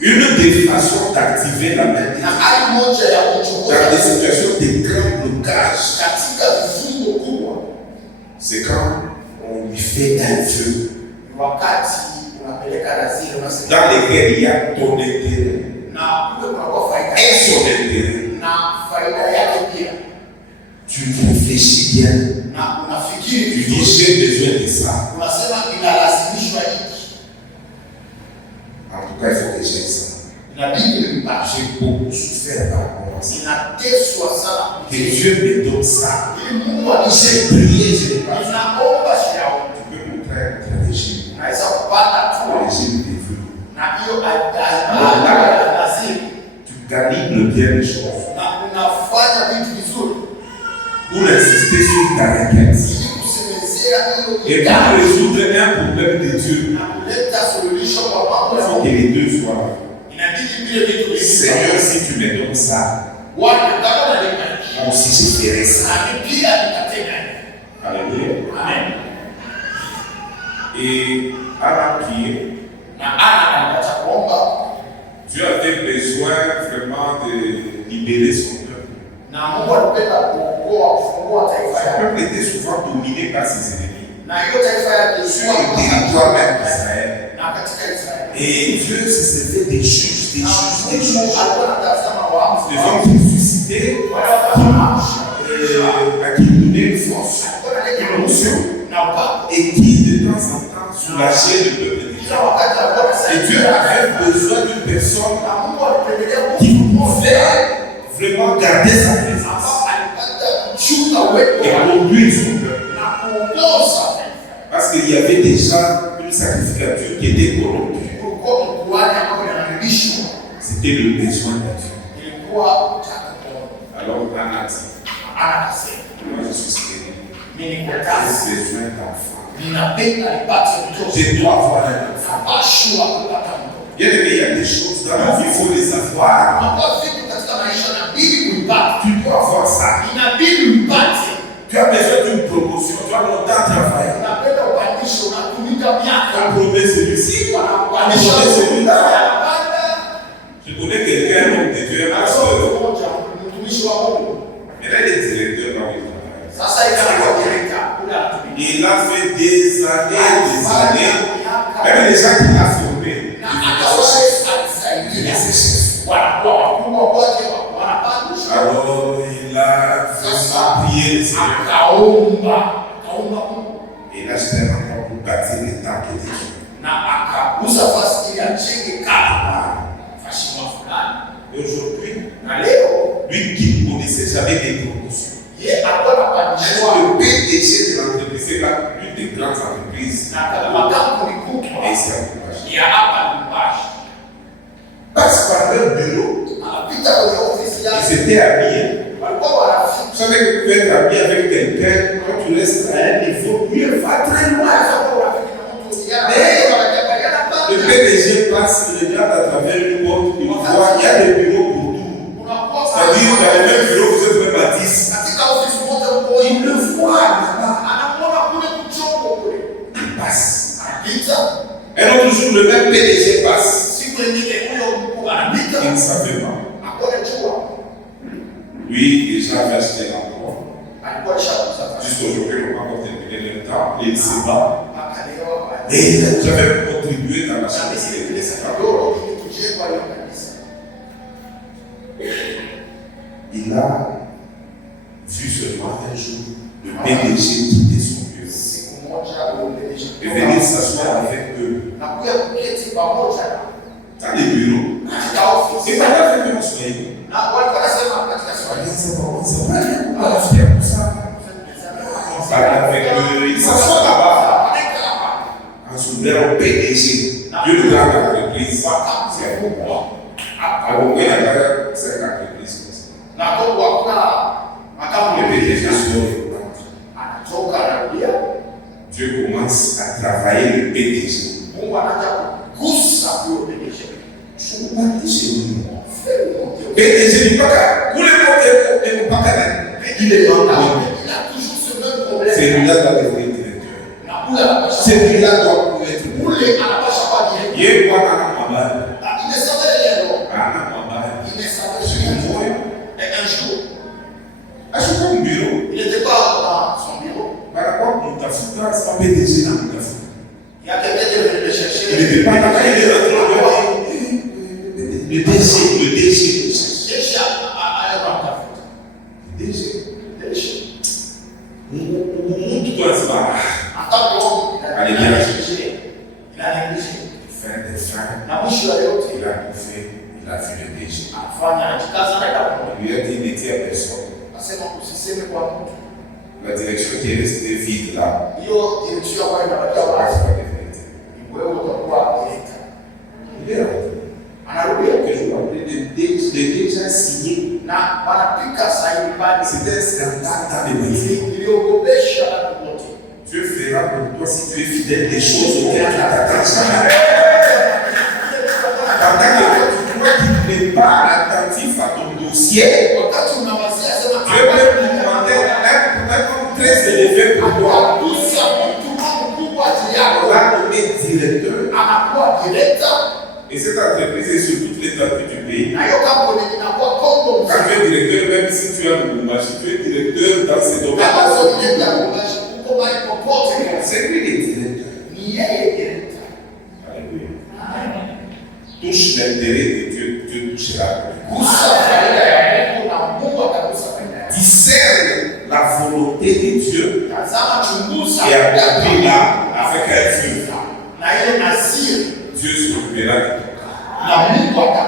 Une des façons d'activer la main de Dieu dans des situations de grand blocage, c'est quand on lui fait un vœu dans lequel il y a ton intérêt et son intérêt. Tu réfléchis bien. Tu dis j'ai besoin de ça. En tout cas, il faut que j'aie ça. J'ai beaucoup souffert par rapport à ça. Que Dieu me donne ça. J'ai prié, je n'ai pas fait. Tu peux montrer un régime. Le régime des vœux. Tu calibres bien les choses. Pour insister sur ta requête. Et pour résoudre un problème de Dieu, il faut que les deux soient là. Seigneur, si tu me donnes ça, moi aussi je ferai ça. Alléluia. Amen. Et à la prière, Dieu avait besoin vraiment de libérer son peuple. Son peuple était souvent dominé par ses ennemis. Sur le territoire même d'Israël. Et Dieu se servait des juges, des hommes qui suscitaient, à qui donnaient une force, une onction, et qui de temps en temps soulageaient le peuple d'Israël. Et Dieu avait besoin d'une personne qui pouvait vraiment garder sa présence et conduire son peuple. Parce qu'il y avait déjà une sacrificature qui était corrompue. C'était le besoin de Dieu. Alors Anna dit, moi je suis stérile. J'ai besoin d'enfants. Je dois avoir un enfant. Bien aimé, il y a des choses dans la vie, il faut les avoir. Tu dois avoir ça. Tu as besoin d'une promotion, tu as longtemps travaillé. Tu as promis celui-ci, tu as promis celui-là. Je connais quelqu'un, un homme de Dieu, un pasteur. Il est directeur dans le travail. Il a fait des années. Même les gens qui l'ont formé, il est ses chefs. Alors il a vraiment prié le Seigneur. Et là, j'étais encore pour bâtir le temple de Dieu. Et aujourd'hui, lui qui ne connaissait jamais des promotions, le PDG de l'entreprise, c'est l'une des grandes entreprises. Et c'est encouragé. Passe par leur bureau. Ils étaient amis. Vous savez que vous pouvez être ami avec quelqu'un quand tu restes à un niveau, lui il va très loin. Mais le PDG passe, il regarde à travers une porte, il voit, il y a des bureaux pour tout. C'est-à-dire dans les mêmes bureaux, vous êtes même à 10. Il le voit là-bas. Il passe. Un autre jour, le même PDG passe. Il ne savait pas. Lui, déjà avait acheté l'endroit. Juste aujourd'hui, on va pas terminer le temps. Il ne sait pas. Et j'avais contribué dans la chambre de l'église. Il a vu seulement un jour le PDG quitter son bureau et venir s'asseoir avec eux dans les bureaux. C'est pas grave que nous soyons. On parle avec eux, ils s'assoient là-bas. En souverain au PDG, Dieu nous garde l'entreprise. C'est pour moi. Alors, il y a 5 entreprises comme ça. Le PDG sort. Dieu commence à travailler le PDG. PDG dit pas qu'à vous les montez pas qu'à il est dans la celui-là doit devenir directeur. Celui-là doit être il est quoi dans la maman. Le DG. Mtu tunasema allez bien fin des fins, il a tout fait, il a vu le DG. Il lui a dit ne dis à personne. La direction qui est restée vide là, c'est pas de vérité. Il est rentré. Que je vous rappelle, le DG a signé. C'était un scandale dans les métiers. Dieu fera pour toi si tu es fidèle des choses auxquelles tu t'attaches. Pendant que tu crois qu'il n'est pas attentif à ton dossier, Dieu peut te demander un homme très élevé pour toi. On l'a nommé directeur. Et cette entreprise est sur toute l'étendue du pays. Quand tu es directeur, même si tu as le marché, tu es directeur dans ces domaines. C'est lui le directeur. Alléluia. Touche l'intérêt de Dieu, Dieu touchera. Discerne la volonté de Dieu et accomplis-la avec un Dieu. Dieu s'occupera de ton cas.